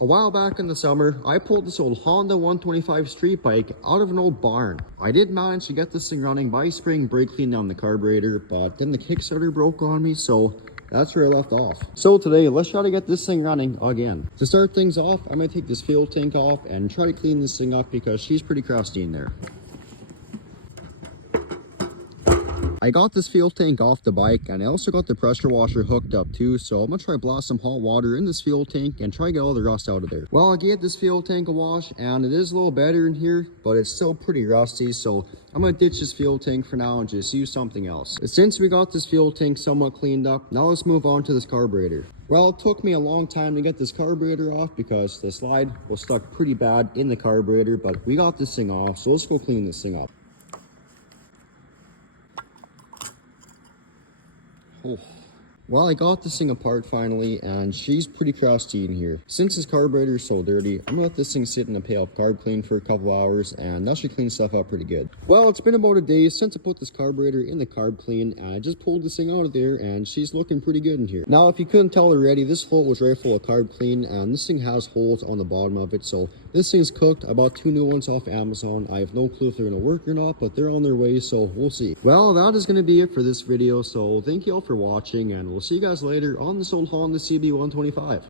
A while back in the summer, I pulled this old Honda 125 street bike out of an old barn. I did manage to get this thing running by spraying brake clean down the carburetor, but then the kickstarter broke on me, so that's where I left off. So today, let's try to get this thing running again. To start things off, I'm going to take this fuel tank off and try to clean this thing up because she's pretty crusty in there. I got this fuel tank off the bike, and I also got the pressure washer hooked up too, so I'm gonna try to blast some hot water in this fuel tank and try to get all the rust out of there. Well, I gave this fuel tank a wash and it is a little better in here, but it's still pretty rusty, so I'm gonna ditch this fuel tank for now and just use something else. Since we got this fuel tank somewhat cleaned up, now let's move on to this carburetor. Well, it took me a long time to get this carburetor off because the slide was stuck pretty bad in the carburetor, but we got this thing off, so let's go clean this thing up. Oh. Well, I got this thing apart finally, and she's pretty crusty in here. Since this carburetor is so dirty, I'm gonna let this thing sit in a pail of carb clean for a couple hours, and that should clean stuff up pretty good. Well, it's been about a day since I put this carburetor in the carb clean, and I just pulled this thing out of there, and she's looking pretty good in here. Now, if you couldn't tell already, this float was right full of carb clean, and this thing has holes on the bottom of it, so this thing's cooked. I bought 2 new ones off Amazon. I have no clue if they're gonna work or not, but they're on their way, so we'll see. Well, that is gonna be it for this video, so thank you all for watching, and we'll see you guys later on this old Honda CB125.